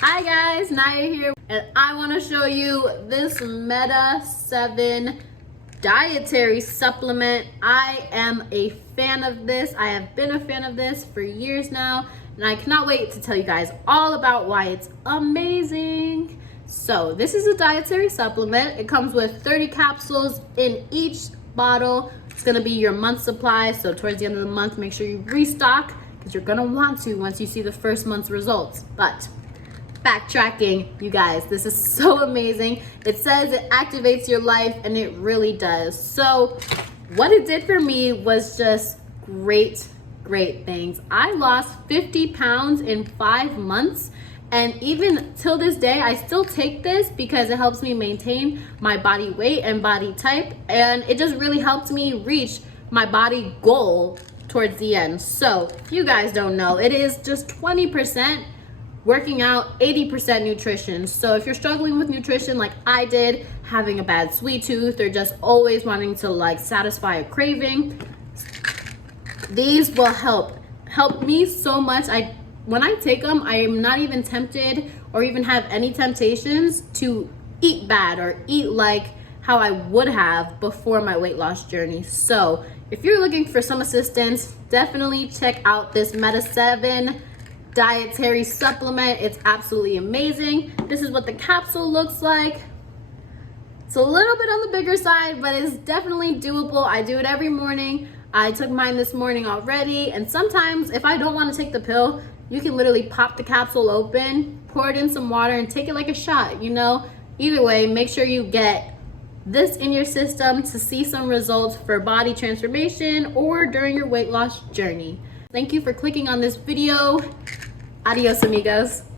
Hi guys, Nyah here, and I want to show you this Meta 7 dietary supplement. I am a fan of this. I have been a fan of this for years now, and I cannot wait to tell you guys all about why it's amazing. So this is a dietary supplement. It comes with 30 capsules in each bottle. It's going to be your month supply, so towards the end of the month, make sure you restock because you're going to want to once you see the first month's results. But backtracking, you guys, this is so amazing. It says it activates your life, and it really does. So what it did for me was just great things. I lost 50 pounds in 5 months, and even till this day I still take this because it helps me maintain my body weight and body type, and it just really helped me reach my body goal towards the end. So if you guys don't know, it is just 20% working out, 80% nutrition. So if you're struggling with nutrition like I did, having a bad sweet tooth, or just always wanting to like satisfy a craving, these will help me so much. When I take them, I am not even tempted or even have any temptations to eat bad or eat like how I would have before my weight loss journey. So if you're looking for some assistance, definitely check out this Meta 7 dietary supplement. It's absolutely amazing. This is what the capsule looks like. It's a little bit on the bigger side, but it's definitely doable. I do it every morning. I took mine this morning already, and sometimes if I don't want to take the pill, you can literally pop the capsule open, pour it in some water, and take it like a shot, you know? Either way, make sure you get this in your system to see some results for body transformation or during your weight loss journey. Thank you for clicking on this video. Adios, amigos.